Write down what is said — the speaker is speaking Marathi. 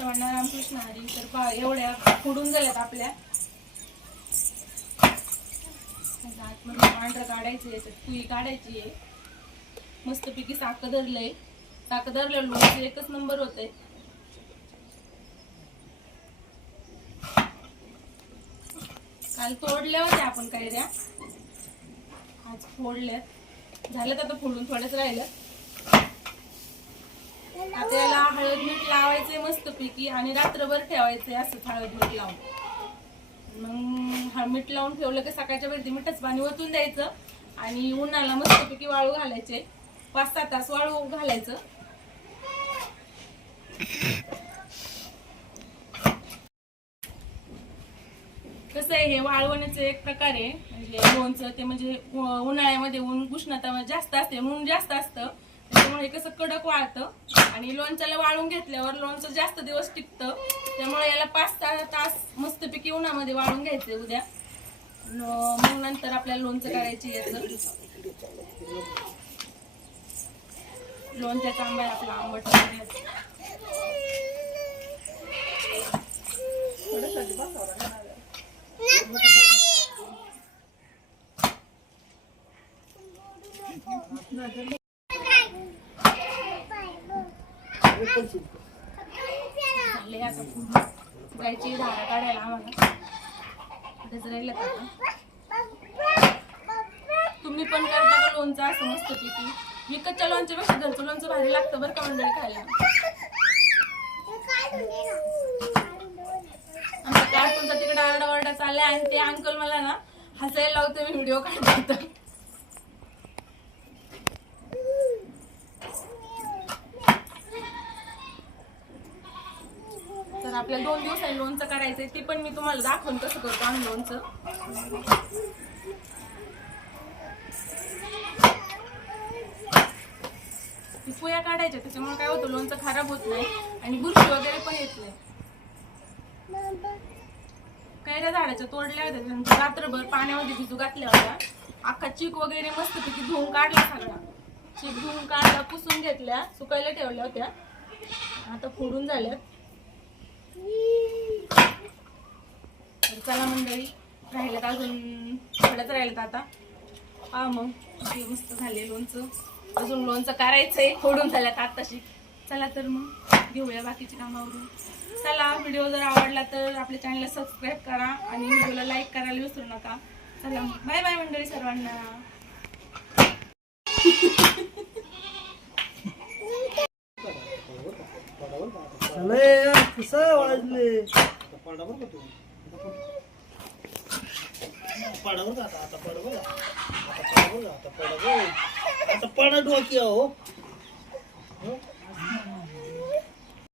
सर्वांना रामकृष्ण हरी. तर एवढ्या फोडून झाल्यात आपल्या. आतमध्ये पांढरं काढायचं, याच्यात पुई काढायची आहे. मस्तपैकी साखर धरलंय. साखर धरलं लोणचं एकच नंबर होतंय. काल तोडल्या होत्या आपण कैऱ्या, आज फोडल्यात. झालं आता फोडून, थोडंच राहिलं. आता याला हळद मीठ लावायचंय मस्तपैकी आणि रात्रभर ठेवायचंय असं हळद मीठ लावून. मग मीठ लावून ठेवलं की सकाळच्या वेळी मीठच पाणी ओतून द्यायचं आणि उन्हाला मस्तपैकी वाळू घालायचे. 5-6 तास वाळू घालायचं. कसं आहे, हे वाळवण्याचं एक प्रकार आहे. म्हणजे लोणचं ते म्हणजे उन्हाळ्यामध्ये उष्णता जास्त असते, ऊन जास्त असतं, त्यामुळे कसं कडक वाळतं. आणि लोणच्याला वाळून घेतल्यावर लोणचं जास्त दिवस टिकतं. त्यामुळे याला 5-6 तास मस्तपैकी उन्हामध्ये वाळून घ्यायचे उद्या. मग नंतर आपल्याला लोणचं करायची. याचं लोणच्याचा आंबा आहे आपला, आंबट जायची धारा काढायला आम्हाला. राहिलं का? तुम्ही पण करता का लोणचं असं मस्तपैकी? विकतच्या लोणच्यापेक्षा घरचं लोणचं भारी लागतं बरं का मंडळी खायला. आमच्या कार्टूनचा तिकडे आरडाओरडा चाललाय आणि ते अंकल मला ना हसायला लावते मी व्हिडिओ काढतो. तर आपल्याला 2 दिवसांनी लोणचं करायचंय, ते पण मी तुम्हाला दाखवून कसं करतो आम्ही लोणचं. पुया काढायच्या, त्याच्यामुळे काय होतं लोणचं खराब होत नाही आणि बुरशी वगैरे पण येत नाही. कैऱ्या झाडाच्या तोडल्या होत्या, रात्रभर पाण्यामध्ये भिजू घातल्या होत्या. अख्खा चीक वगैरे मस्तपैकी धुवून काढला सगळा. चीक धुवून काढला, पुसून घेतल्या, सुकायला ठेवल्या होत्या. आता फोडून झाल्यात. चला मंडळी, राहिलं अजून थोडंच राहिलं आता. मग मस्त झाले लोणचं. अजून लोणचं करायचंय, फोडून झाल्यात आताशी. चला तर मग घेऊया बाकीच्या कामावरून. चला, व्हिडिओ जर आवडला तर आपल्या चॅनलला सबस्क्राईब करा आणि व्हिडिओला लाईक करायला विसरू नका. चला मग, बाय बाय मंडळी सर्वांना. आता पडा डोक्या हो.